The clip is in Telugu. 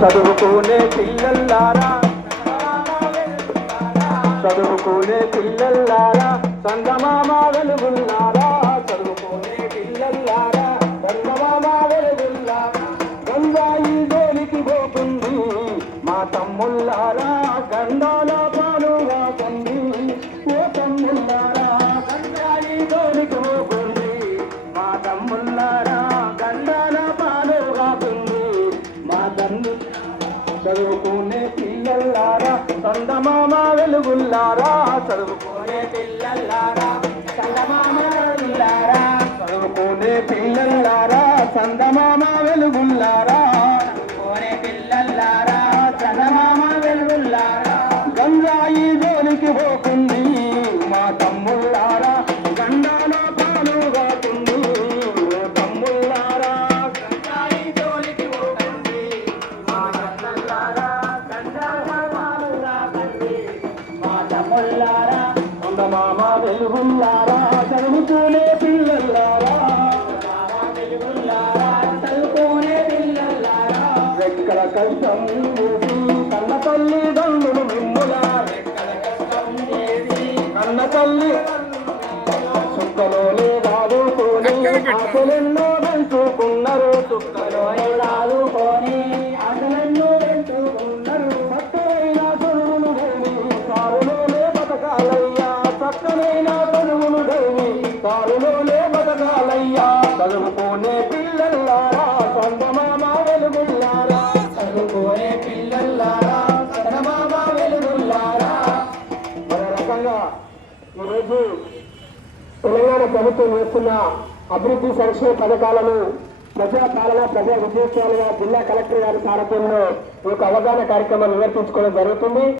చదువుకునే పిల్లల్లారా చదువుకునే పిల్లల్లారా చందమామ వెలుగుల్లారా చదువుకునే పిల్లల్లారా చందమామ వెలుగుల్లారా గంగాయి జోలికి పోతుంది మా తమ్ముల్లారా గండాల పాలుగా పొంది ఓ తమ్ముల్లారా గంగాయి జోలికి పోతుంది మా తమ్ముల్లారా గండాల పాలుగా పొంది మా తమ్ము చదువుకునే పిల్లల్లారా చందమామ వెలుగుల్లారా చదువుకునే పిల్లల్లారా చందమామ వెలుగుల్లారా చదువుకునే పిల్లల్లారా చందమామ వెలుగుల్లారా చదువుకునే పిల్లల్లారా చందమామ వెలుగుల్లారా గంగాయి జోలికి పోతుంది మా తమ్ముళ్ళారా గండాల పాలుగా తుంది ఓ తమ్ముళ్ళారా గంగాయి జోలికి పోతుంది మా తమ్ముళ్ళారా గండాల పాలుగా తుంది మా తమ్ముళ్ళారా చందమామ వెలుగుల్లారా చదువుకునే పిల్లల్లారా వెలుగుల్లారా చదువుకునే పిల్లల్లారా రెక్కల కష్టం కన్న తల్లి దండులు మిమ్ములా రెక్కల కష్టం కన్న తల్లి చుక్కలో రాదుకొని ఆశలెన్నో పెంచుకున్నారు చుక్కలో రాదుకొని ఆశలెన్నో పెంచుకున్నారు చక్కనైన చదువును దేవి కారులోనే బతకాలయ్యా చక్కనైన చదువును దేవి కారులోనే బతకాలయ్యా చదువుకునే పిల్లల్లారా చందమామ వెలుగుల్లారా చదువుకునే పిల్లల్లారా చందమామ వెలుగుల్లారా మరో రకంగా ఈరోజు తెలంగాణ ప్రభుత్వం చేస్తున్న అభివృద్ధి సంక్షేమ పథకాలను ప్రజాపాలన ప్రజా విజయోత్సవాలుగా జిల్లా కలెక్టర్ గారి సారథ్యంలో ఒక అవగాహన కార్యక్రమం నిర్వర్తించుకోవడం జరుగుతుంది.